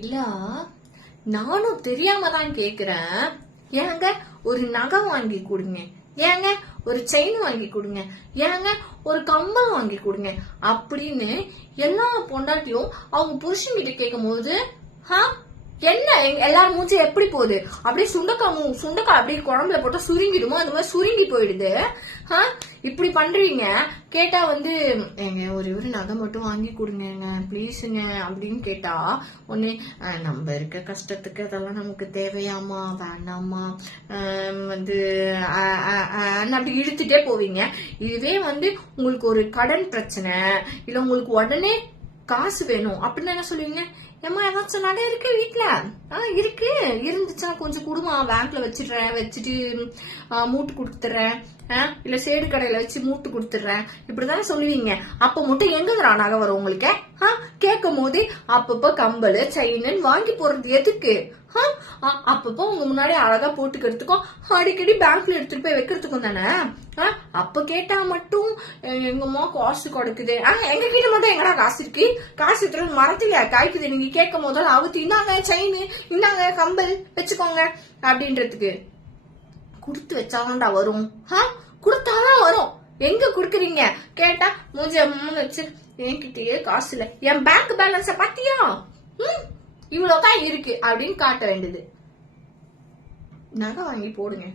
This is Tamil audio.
இல்ல நானும் தெரியாம தான் கேக்குறேன். ஏங்க ஒரு நகை வாங்கி கொடுங்க, ஏங்க ஒரு செயின் வாங்கி கொடுங்க, ஏங்க ஒரு கம்மல் வாங்கி கொடுங்க அப்படின்னு எல்லா பொண்டாட்டியும் அவங்க புருஷன்கிட்ட கேட்கும் போது என்ன எல்லாரும் மூஞ்சி எப்படி போகுது? அப்படியே சுண்டக்காய் அப்படியே குழம்புல போட்டா சுருங்கிடுமோ அந்த மாதிரி சுருங்கி போயிடுது. இப்படி பண்றீங்க. கேட்டா எங்க ஒரு நகை மட்டும் வாங்கி கொடுங்க பிளீஸுங்க அப்படின்னு கேட்டா ஒண்ணு நம்ம இருக்க கஷ்டத்துக்கு அதெல்லாம் நமக்கு தேவையாமா வேண்டாமா அப்படி இழுத்துட்டே போவீங்க. இதுவே உங்களுக்கு ஒரு கடன் பிரச்சனை இல்ல உங்களுக்கு உடனே காசு வேணும் அப்படின்னு என்ன சொல்லுவீங்க? ஏமா ஏதாச்சும் நகை இருக்கு வீட்டுல இருக்கு இருந்துச்சுன்னா கொஞ்சம் குடுமா பேங்க்ல வச்சுட்டு மூட்டு கொடுத்துறேன் இல்ல சேடு கடையில வச்சு மூட்டு கொடுத்துறேன் இப்படிதானே சொல்லுவீங்க. அப்ப மட்டும் எங்க நகை வரும் உங்களுக்கு? கேட்கும் போது அப்பப்ப கம்பல் செயின் வாங்கி போறது எதுக்கு? அப்பப்போ உங்க முன்னாடி அழகா போட்டுக்கிறதுக்கும் அடிக்கடி பேங்க்ல எடுத்துட்டு போய் வைக்கிறதுக்கும் தானே. அப்ப கேட்டா மட்டும் எங்கம்மா காசு கொடுக்குது. எங்க கிட்ட மட்டும் எங்கடா காசு இருக்கு? காசு இருக்கிறது மரத்துல காய்க்குது. நீங்க கேட்கும் போது அவுத்து இந்தாங்க செயின் இந்தாங்க கம்பல் வச்சுக்கோங்க அப்படின்றதுக்கு குடுத்து வச்சாதான்டா வரும். குடுத்தாதான் வரும். எங்க குடுக்குறீங்க? கேட்டா மூஞ்ச வச்சு என்கிட்டயே காசு இல்ல, என் பேங்க் பேலன்ஸ பாத்தியா இவ்வளவுதான் இருக்கு அப்படின்னு காட்ட வேண்டியது. நகை வாங்கி போடுங்க.